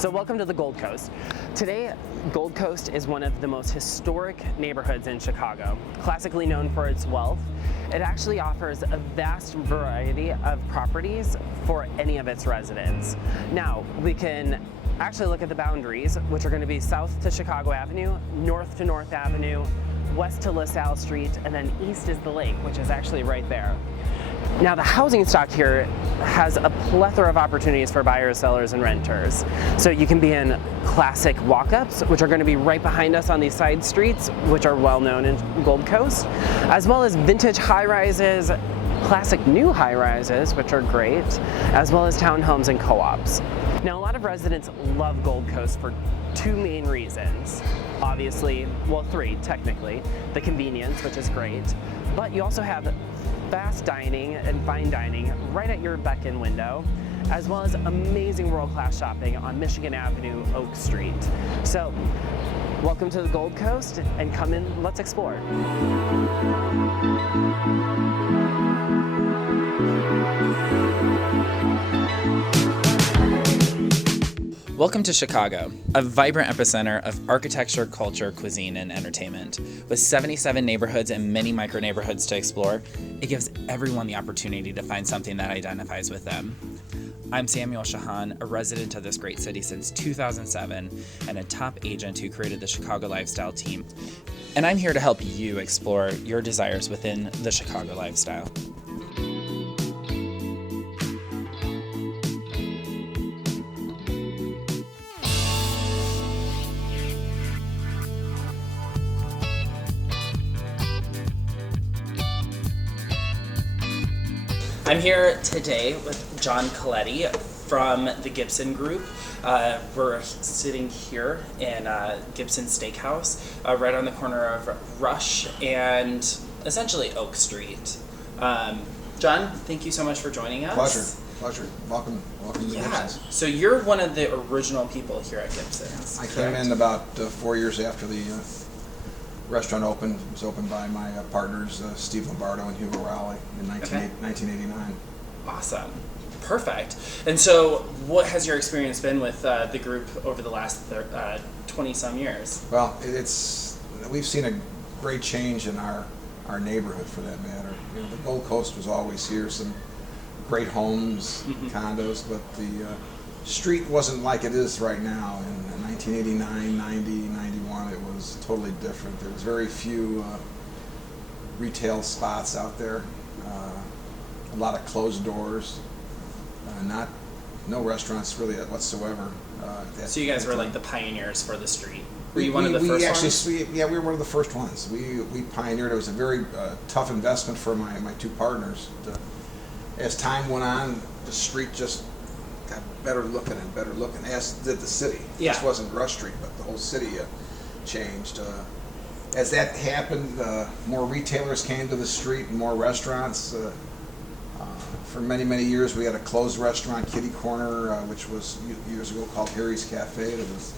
So welcome to the Gold Coast. Today, Gold Coast is one of the most historic neighborhoods in Chicago. Classically known for its wealth, it actually offers a vast variety of properties for any of its residents. Now, we can actually look at the boundaries, which are going to be south to Chicago Avenue, north to North Avenue, west to Lasalle Street, and then east is the lake, which is actually right there. Now, the housing stock here has a plethora of opportunities for buyers, sellers, and renters. So you can be in classic walk-ups, which are going to be right behind us on these side streets, which are well known in Gold Coast, as well as vintage high-rises, classic new high-rises, which are great, as well as townhomes and co-ops. Now, a lot of residents love Gold Coast for two main reasons. Obviously, well, three technically. The convenience, which is great, but you also have fast dining and fine dining right at your beck and window, as well as amazing world-class shopping on Michigan Avenue, Oak Street. So, welcome to the Gold Coast, and come in, let's explore. Welcome to Chicago, a vibrant epicenter of architecture, culture, cuisine, and entertainment. With 77 neighborhoods and many micro-neighborhoods to explore, it gives everyone the opportunity to find something that identifies with them. I'm Samuel Shahan, a resident of this great city since 2007 and a top agent who created the Chicago Lifestyle team. And I'm here to help you explore your desires within the Chicago lifestyle. I'm here today with John Coletti from the Gibson Group. We're sitting here in Gibsons Steakhouse, right on the corner of Rush and essentially Oak Street. John, thank you so much for joining us. Pleasure. Welcome to Gibsons. So you're one of the original people here at Gibsons. I came in about 4 years after the restaurant opened. It was opened by my partners, Steve Lombardo and Hugo Rowley in 1989. Awesome. Perfect. And so what has your experience been with the group over the last 20-some years? Well, we've seen a great change in our neighborhood, for that matter. You know, the Gold Coast was always here, some great homes, condos, but the street wasn't like it is right now. In 1989, 90, 91, it was totally different. There was very few retail spots out there, a lot of closed doors, no restaurants really whatsoever. So you guys were like the pioneers for the street. Were you one of the first ones? Yeah, we were one of the first ones. We pioneered. It was a very tough investment for my two partners. As time went on, the street just got better looking, as did the city. Yeah. This wasn't Rush Street, but the whole city changed. As that happened, more retailers came to the street and more restaurants. For many, many years, we had a closed restaurant, Kitty Corner, which was years ago called Harry's Cafe. It was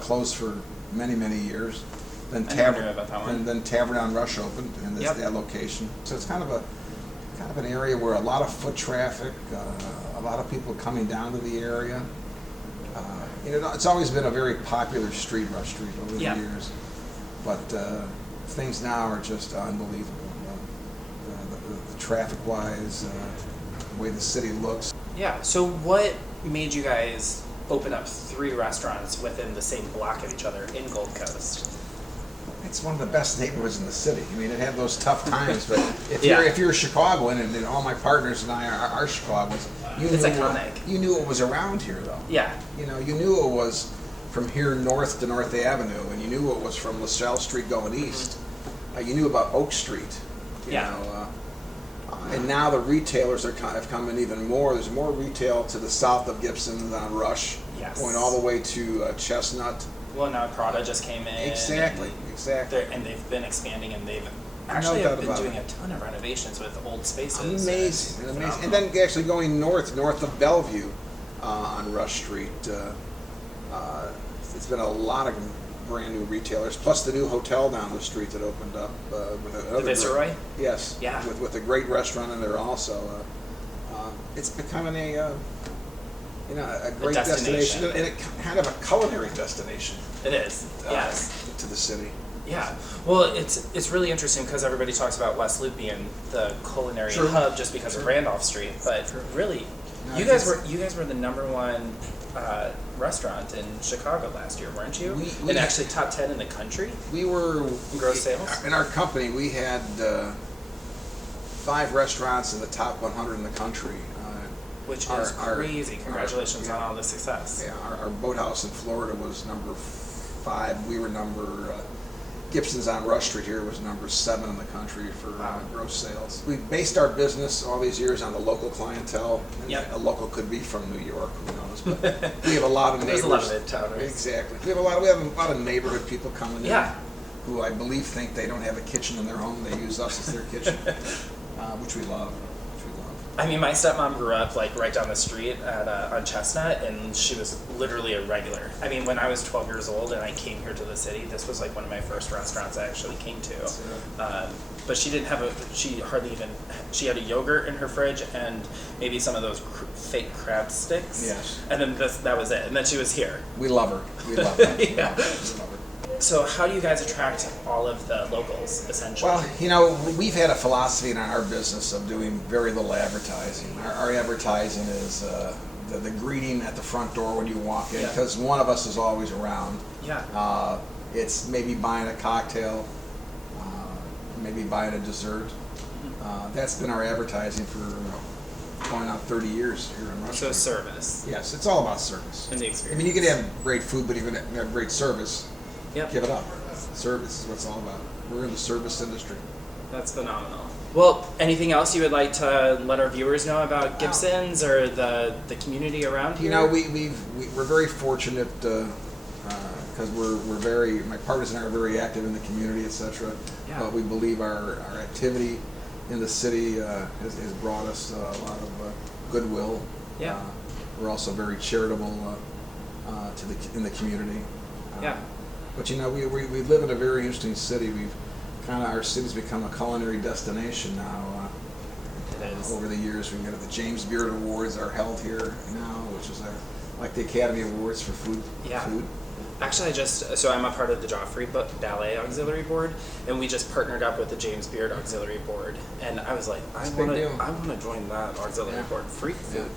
closed for many, many years. Then Tavern on Rush opened in that location. So it's kind of an area where a lot of foot traffic, a lot of people coming down to the area. It's always been a very popular street, Rush Street, over the years. But things now are just unbelievable. The traffic-wise, the way the city looks. Yeah, so what made you guys open up 3 restaurants within the same block of each other in Gold Coast? It's one of the best neighborhoods in the city. I mean, it had those tough times, but if you're a Chicagoan, and all my partners and I are Chicagoans, you knew it was around here, though. Yeah. You knew it was from here north to North Avenue, and you knew it was from LaSalle Street going east. You knew about Oak Street. You know, and now the retailers have come in even more. There's more retail to the south of Gibson on Rush, going all the way to Chestnut. Well, now Prada just came in. Exactly. And they've been expanding, and they've actually been doing a ton of renovations with old spaces. Amazing. And then actually going north of Bellevue on Rush Street. It's been a lot of brand new retailers, plus the new hotel down the street that opened up with another. The Viceroy? Yes. Yeah. With a great restaurant in there also. It's becoming a great destination, and kind of a culinary destination. It is, yes. To the city. Yeah, well, it's really interesting because everybody talks about West Loop being the culinary hub just because of Randolph Street, but really, you guys were the #1 restaurant in Chicago last year, weren't you? And actually top 10 in the country. We were in gross sales. In our company, we had 5 restaurants in the top 100 in the country. Which is crazy. Congratulations on all the success. Yeah, our boathouse in Florida was number 5. We were Gibson's on Rush Street here was number 7 in the country for gross sales. We based our business all these years on the local clientele. A local could be from New York, who knows? But we have a lot of neighbors. There's a lot of mid-towners. Exactly. We have a lot of neighborhood people coming in who I believe think they don't have a kitchen in their home. They use us as their kitchen, which we love. I mean, my stepmom grew up like right down the street on Chestnut, and she was literally a regular. I mean, when I was 12 years old and I came here to the city, this was like one of my first restaurants I actually came to. But she didn't have she had a yogurt in her fridge and maybe some of those fake crab sticks. Yes. And then that was it. And then she was here. We love her. We love her. Yeah. We love her. So how do you guys attract all of the locals, essentially? Well, we've had a philosophy in our business of doing very little advertising. Our advertising is the greeting at the front door when you walk in, because one of us is always around. Yeah. It's maybe buying a cocktail, maybe buying a dessert. That's been our advertising for going on 30 years here in Russia. So service. Yes, it's all about service. And the experience. I mean, you can have great food, but if you can have great service, give it up. Service is what it's all about. We're in the service industry. That's phenomenal. Well, anything else you would like to let our viewers know about Gibsons or the community around here? We're very fortunate because my partners and I are very active in the community, etc. But we believe our activity in the city has brought us a lot of goodwill. We're also very charitable in the community. But we live in a very interesting city. Our city's become a culinary destination now. It is. Over the years, we've got the James Beard Awards are held here now, which is like the Academy Awards for food. Food. Actually, so I'm a part of the Joffrey Ballet Auxiliary Board, and we just partnered up with the James Beard Auxiliary Board, and I was like, I want to join that auxiliary board. Free food,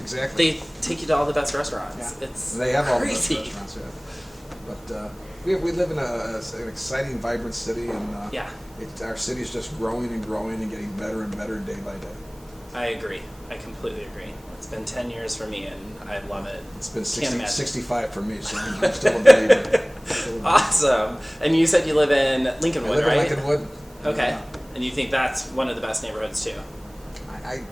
exactly. They take you to all the best restaurants. It's they have crazy. All the best restaurants. But we live in an exciting, vibrant city, and our city is just growing and growing and getting better and better day by day. I agree. I completely agree. It's been 10 years for me, and I love it. It's been 65 for me, so I'm still a believer. Awesome. And you said you live in Lincolnwood, right? I live in Lincolnwood. Okay. And you think that's one of the best neighborhoods, too? I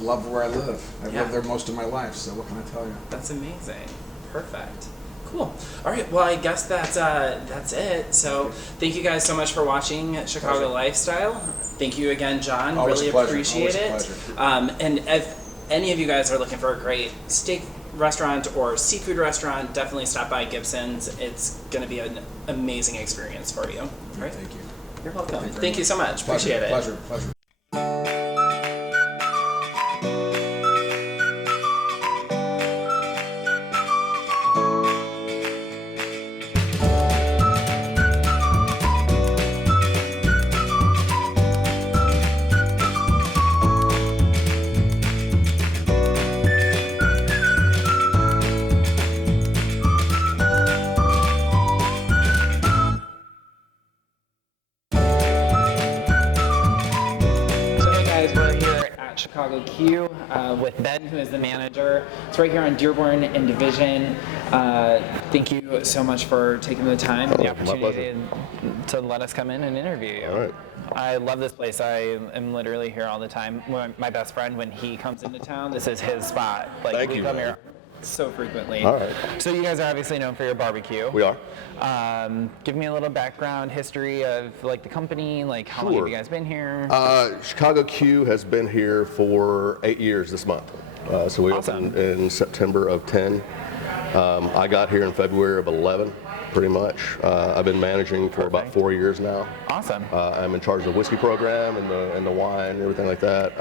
love where I live. I've lived there most of my life, so what can I tell you? That's amazing. Perfect. Cool. All right. Well, I guess that's it. So thank you guys so much for watching Chicago Lifestyle. Thank you again, John. Always really a pleasure. appreciate Always it. A pleasure. And if any of you guys are looking for a great steak restaurant or seafood restaurant, definitely stop by Gibson's. It's going to be an amazing experience for you. All right. Thank you. You're welcome. Thank you so much. Pleasure. Appreciate it. Pleasure. Chicago Q with Ben, who is the manager. It's right here on Dearborn and Division. Thank you so much for taking the time and the opportunity to let us come in and interview you. All right. I love this place. I am literally here all the time. My best friend, when he comes into town, this is his spot. Thank we you, come man. here so frequently. All right. So you guys are obviously known for your barbecue. We are. Give me a little background history of the company, how long have you guys been here? Chicago Q has been here for 8 years this month. So we opened in September of 10. I got here in February of 11, pretty much. I've been managing for about 4 years now. Awesome. I'm in charge of the whiskey program and the wine and everything like that.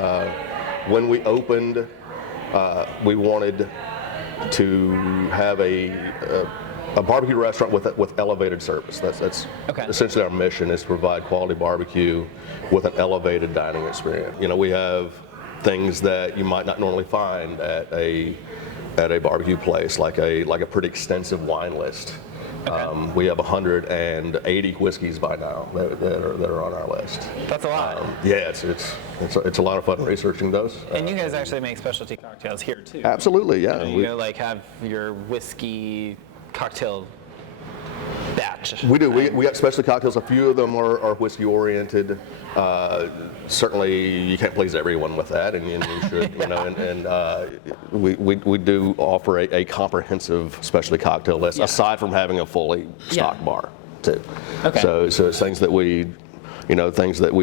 When we opened, we wanted to have a barbecue restaurant with elevated service. That's Okay. essentially our mission, is to provide quality barbecue with an elevated dining experience. You know, we have things that you might not normally find at a barbecue place, like a pretty extensive wine list. Okay. We have 180 whiskeys by now that are on our list. That's a lot. Yeah, it's a lot of fun researching those. And you guys actually make specialty cocktails here too. Absolutely, yeah. You know, like have your whiskey cocktail batch. We do. We got specialty cocktails. A few of them are whiskey oriented. Certainly, you can't please everyone with that, and you should. You know, and we do offer a comprehensive specialty cocktail list, aside from having a fully stocked bar too. Okay. So it's things that we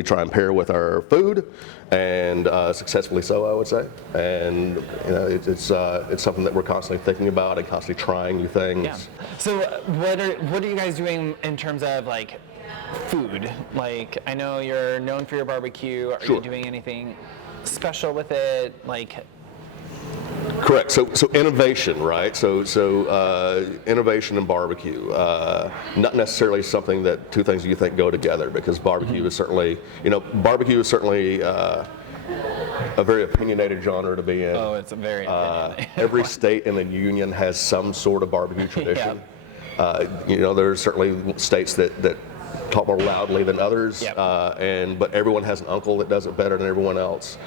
try and pair with our food, and successfully so, I would say. And you know, it's something that we're constantly thinking about and constantly trying new things. Yeah. So what are you guys doing in terms of like food? Like, I know you're known for your barbecue. Are Sure. you doing anything special with it? Like, Correct. So innovation, right? So innovation and barbecue. Not necessarily something that two things you think go together, because barbecue is certainly, a very opinionated genre to be in. oh, it's a very Every state in the union has some sort of barbecue tradition. You know, there's certainly states that talk more loudly than others, Yep. but everyone has an uncle that does it better than everyone else.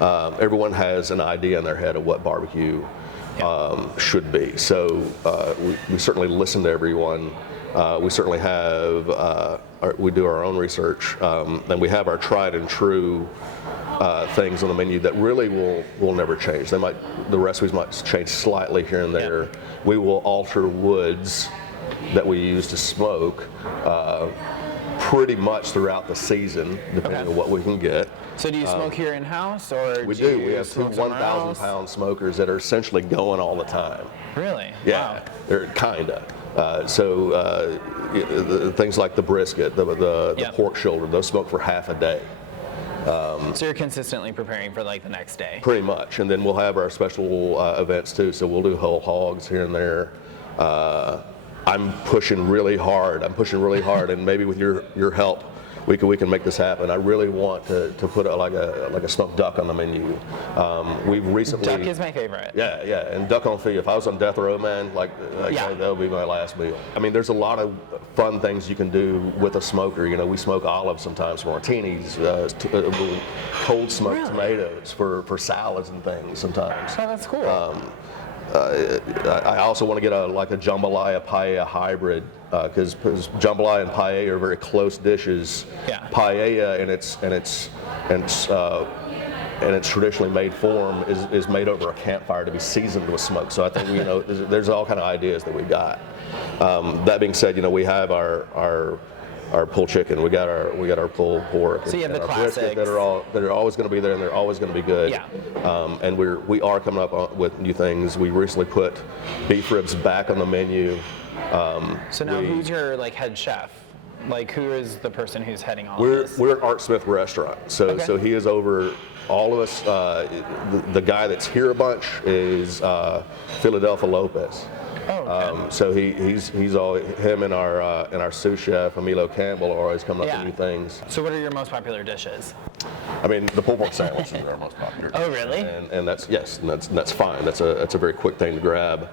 Everyone has an idea in their head of what barbecue should be. So we certainly listen to everyone. We certainly have, we do our own research, and we have our tried and true things on the menu that really will never change. The recipes might change slightly here and there. Yep. We will alter woods that we use to smoke pretty much throughout the season, depending on what we can get. So do you smoke here in house, or We do do. you We have two smoke somewhere 1,000 else? pound smokers that are essentially going all the time. Really? Yeah, Wow. they're kinda. Things like the brisket, the Yep. pork shoulder, those smoke for half a day. So you're consistently preparing for like the next day. Pretty much, and then we'll have our special events too. So we'll do whole hogs here and there. I'm pushing really hard, and maybe with your help, we can make this happen. I really want to put like a smoked duck on the menu. We've recently. Duck is my favorite. Yeah, and duck on fee. If I was on death row, man, that would be my last meal. I mean, there's a lot of fun things you can do with a smoker. You know, we smoke olives sometimes for martinis, cold smoked tomatoes for salads and things sometimes. Oh, that's cool. I also want to get a jambalaya paella hybrid, because jambalaya and paella are very close dishes. Yeah. Paella in its traditionally made form is made over a campfire to be seasoned with smoke. So I think there's all kind of ideas that we got. That being said, we have our pulled chicken. We got our pulled pork. So you have the our classics brisket that are always going to be there, and they're always going to be good. Yeah. And we are coming up with new things. We recently put beef ribs back on the menu. So now who's your head chef? Like, who is the person who's heading all We're of this? we're an Art Smith restaurant, so he is over all of us. The guy that's here a bunch is Philadelphia Lopez. Oh, okay. So he's always, him and our sous chef Emilio Campbell are always coming up with new things. So what are your most popular dishes? I mean, the pulled pork sandwich is our most popular. Oh, really? And that's fine. That's a very quick thing to grab.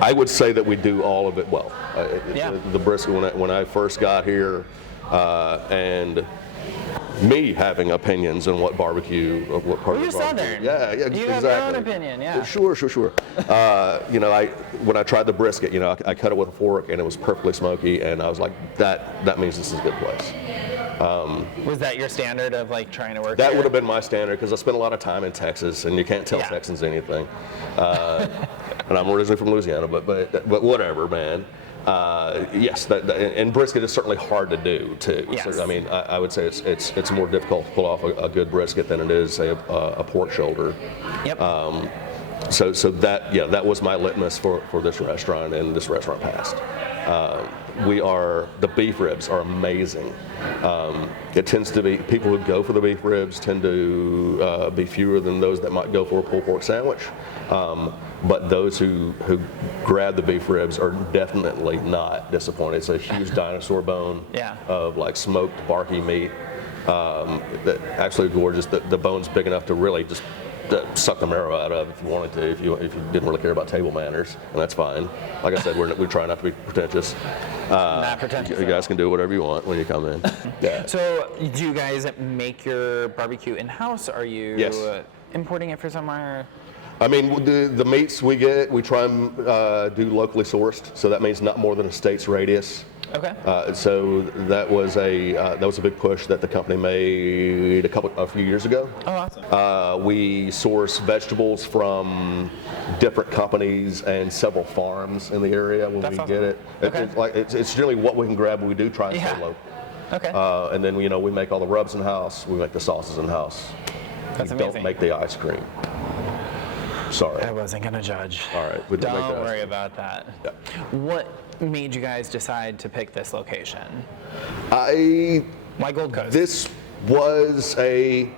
I would say that we do all of it well. The brisket, when I first got here, and me having opinions on what barbecue, what part of You're barbecue. Southern. Yeah, You exactly. have your own opinion, yeah. Sure. When I tried the brisket, I cut it with a fork and it was perfectly smoky, and I was like, that means this is a good place. Was that your standard of trying to work That here? would have been my standard, because I spent a lot of time in Texas, and you can't tell Texans anything. And I'm originally from Louisiana, but whatever, man. Yes, and brisket is certainly hard to do too. Yes. So, I mean, I would say it's more difficult to pull off a good brisket than it is a pork shoulder. Yep. So that was my litmus for this restaurant, and this restaurant passed. the beef ribs are amazing. It tends to be, people who go for the beef ribs tend to be fewer than those that might go for a pulled pork sandwich. But those who grab the beef ribs are definitely not disappointed. It's a huge dinosaur bone of like smoked barky meat. That actually gorgeous. The bone's big enough to really just suck the marrow out of if you wanted to, if you didn't really care about table manners, and that's fine. Like I said, we try not to be pretentious. Not pretentious. You guys can do whatever you want when you come in. Yeah. So, do you guys make your barbecue in-house? Are you importing it from somewhere? I mean, the meats we get, we try and do locally sourced, so that means not more than a state's radius. Okay. So that was a big push that the company made a few years ago. Oh, awesome. We source vegetables from different companies and several farms in the area when we get it. Okay. It's generally what we can grab, but we do try and stay local. Okay. And then we make all the rubs in house. We make the sauces in house. That's we amazing. don't make the ice cream. Sorry. I wasn't gonna judge. All right. We don't worry about that. Yeah. What made you guys decide to pick this location? Why Gold Coast? This was it's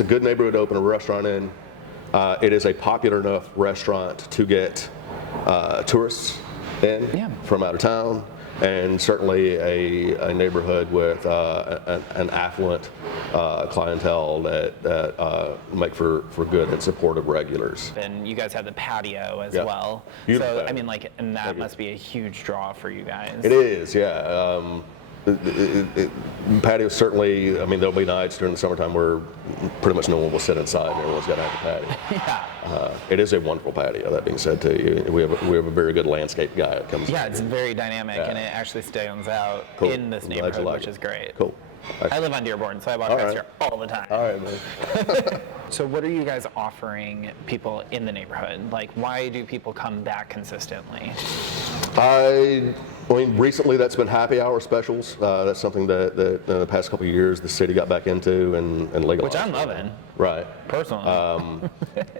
a good neighborhood to open a restaurant in. It is a popular enough restaurant to get tourists in from out of town, and certainly a neighborhood with an affluent clientele that make for good and supportive regulars. And you guys have the patio as well. Beautiful so patio. I mean, and that must be a huge draw for you guys. It is, yeah. Patio certainly, there'll be nights during the summertime where pretty much no one will sit inside and everyone's got to have a patio. It is a wonderful patio, that being said too. We have a very good landscape guy that comes in. It's very dynamic and it actually stands out in this Glad you neighborhood, like which it. is great. Cool. I live on Dearborn, so I walk past here all the time. All right, man. So what are you guys offering people in the neighborhood? Like, why do people come back consistently? Recently that's been happy hour specials. That's something that in the past couple of years the city got back into and legalized. Which I'm loving. Right. Personally.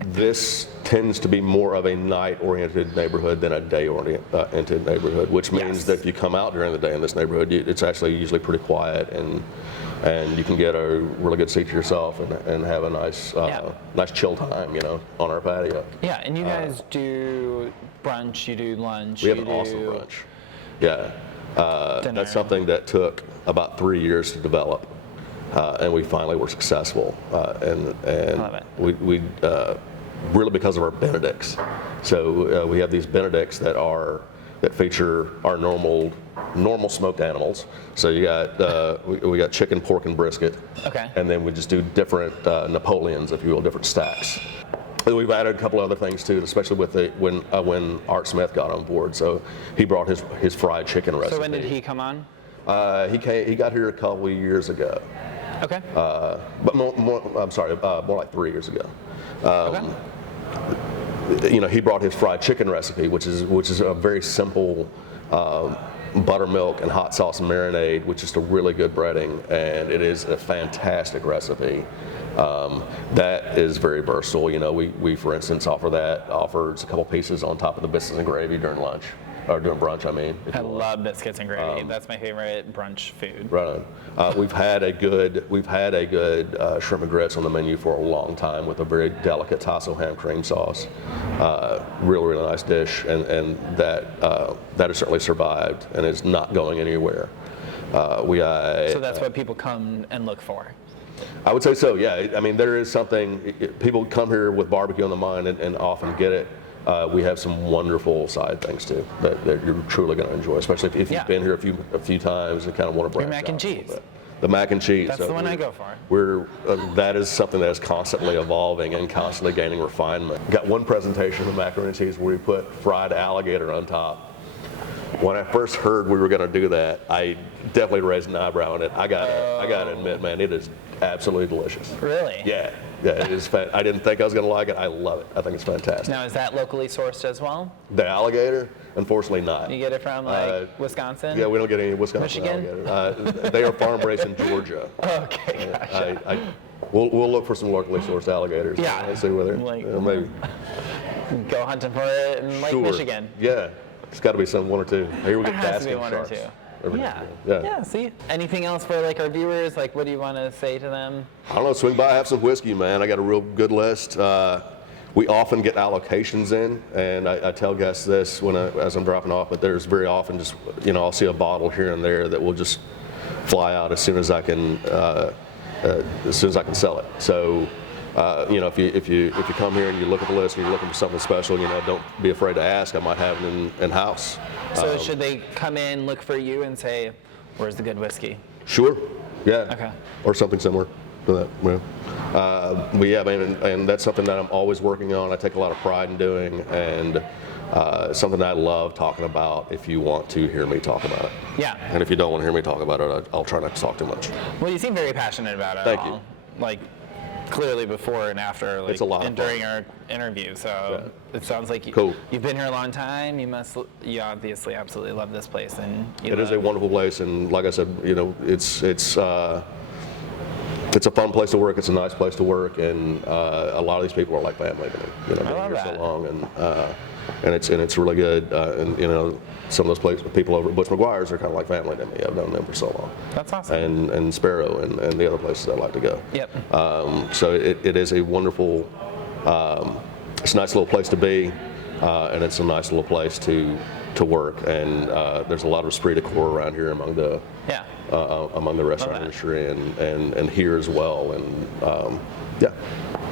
This tends to be more of a night-oriented neighborhood than a day-oriented neighborhood, which means that if you come out during the day in this neighborhood, it's actually usually pretty quiet and you can get a really good seat to yourself and have a nice chill time, on our patio. Yeah, and you guys do brunch, you do lunch. We have an awesome brunch. Yeah. Dinner. That's something that took about 3 years to develop. And we finally were successful, and love it. we really because of our Benedicts. So we have these Benedicts that feature our normal smoked animals. So you got we got chicken, pork, and brisket. Okay. And then we just do different Napoleons, if you will, different stacks. And we've added a couple other things too, especially with when Art Smith got on board. So he brought his fried chicken recipe. So when did he come on? He got here a couple of years ago. Okay. But more like 3 years ago. He brought his fried chicken recipe, which is a very simple buttermilk and hot sauce and marinade, which is a really good breading, and it is a fantastic recipe. That is very versatile. We for instance offers a couple pieces on top of the biscuits and gravy during lunch. Or during brunch, I love biscuits and gravy. That's my favorite brunch food. Right on. We've had a good shrimp and grits on the menu for a long time with a very delicate tasso ham cream sauce. Really nice dish, and that has certainly survived and is not going anywhere. So that's what people come and look for. I would say so. Yeah. There is something. People come here with barbecue on the mind and often get it. We have some wonderful side things too that you're truly going to enjoy, especially if you've been here a few times and kind of want to branch out. Your mac and cheese. The mac and cheese. That's the one I go for. That is something that is constantly evolving and constantly gaining refinement. Got one presentation of macaroni and cheese where we put fried alligator on top. When I first heard we were going to do that, I definitely raised an eyebrow on it. I gotta admit, man, it is absolutely delicious. Really? Yeah, it is. I didn't think I was going to like it. I love it. I think it's fantastic. Now, is that locally sourced as well? The alligator, unfortunately not. You get it from Wisconsin? Yeah, we don't get any Wisconsin Michigan? alligator. They are farm raised in Georgia. Okay, gotcha. We'll look for some locally sourced alligators. Yeah. Let's see whether Like, maybe. Go hunting for it in Lake Michigan. Yeah. It's got to be some one or two. Here we There get has to be basking one or sharks. two. Every Yeah. now and then. Yeah. See, anything else for like our viewers? Like, what do you want to say to them? I don't know, swing by, have some whiskey, man. I got a real good list. We often get allocations in, and I tell guests this as I'm dropping off, but there's very often just, I'll see a bottle here and there that will just fly out as soon as I can sell it. So, if you come here and you look at the list and you're looking for something special, don't be afraid to ask. I might have it in house. So should they come in, look for you, and say, "Where's the good whiskey?" Sure. Yeah. Okay. Or something similar to that. Yeah. But yeah, man, and that's something that I'm always working on. I take a lot of pride in doing, and something that I love talking about. If you want to hear me talk about it. Yeah. And if you don't want to hear me talk about it, I'll try not to talk too much. Well, you seem very passionate about it. Thank you. Like, clearly before and after, like, It's a lot of and fun. during our interview. So it sounds like Cool. you've been here a long time. You obviously absolutely love this place, and It is a wonderful place, and like I said, it's a fun place to work. It's a nice place to work, and a lot of these people are like family to me. Been love here that. so long, and it's really good. And some of those people over at Butch McGuire's are kind of like family to me. I've known them for so long. That's awesome. And Sparrow and the other places I like to go. Yep. So it is a wonderful. It's a nice little place to be, and it's a nice little place to work. And there's a lot of esprit de corps around here among the restaurant that. industry and here as well. And yeah.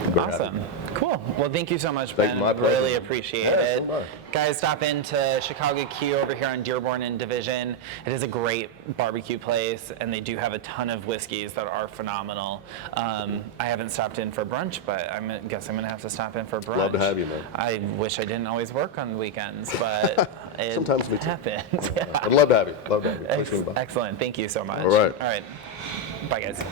Very happy. Awesome. Cool. Well, thank you so much, Thank Ben. you, my pleasure. Really appreciate Yeah, it. so much. Guys, stop into Chicago Q over here on Dearborn and Division. It is a great barbecue place, and they do have a ton of whiskeys that are phenomenal. I haven't stopped in for brunch, but I guess I'm going to have to stop in for brunch. Love to have you, man. I wish I didn't always work on the weekends, but it Sometimes we do. happens. Yeah. I'd love to have you. Love to have you. Please swing by. Excellent. Thank you so much. All right. All right. Bye, guys.